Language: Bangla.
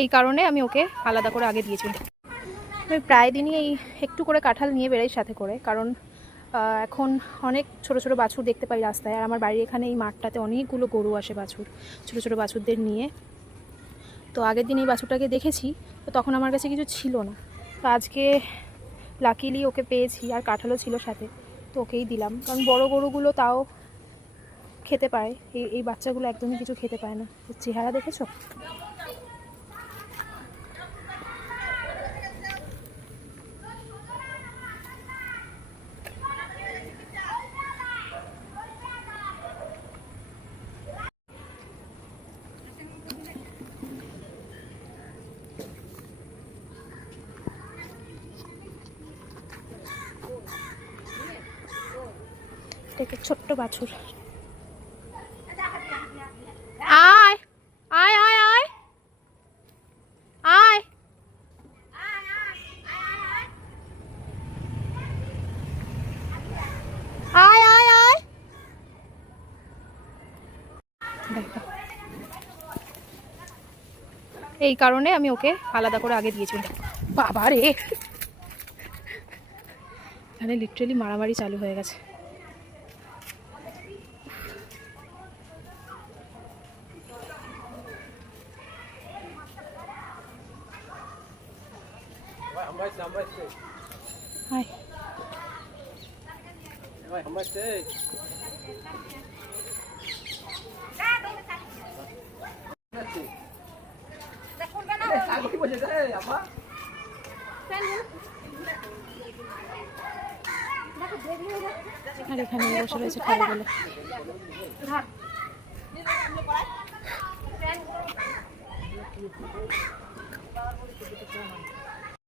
এই কারণে আমি ওকে আলাদা করে আগে দিয়েছি। আমি প্রায় দিনই এই একটু করে কাঁঠাল নিয়ে বেরোই সাথে করে, কারণ এখন অনেক ছোট ছোট বাছুর দেখতে পাই রাস্তায়। আর আমার বাড়ির এখানে এই মাঠটাতে অনেকগুলো গরু আসে বাছুর, ছোট ছোট বাছুরদের নিয়ে। তো আগের দিন এই বাছুরটাকে দেখেছি, তো তখন আমার কাছে কিছু ছিল না। তো আজকে লাকিলি ওকে পেয়েছি, আর কাঁঠালও ছিল সাথে, তো ওকেই দিলাম। কারণ বড় গরুগুলো তাও খেতে পায়, এই বাচ্চাগুলো একদমই কিছু খেতে পায় না। চেহারা দেখেছো? এটা ছোট্ট বাছুর। আয় আয় আয় আয় আয়, আয় আয় আয়। এই কারণে আমি ওকে আলাদা করে আগে দিয়েছি। বাবা রে, এখানে লিটারালি মারামারি চালু হয়ে গেছে। আর এখানে বসে রয়েছে খাবে বলে।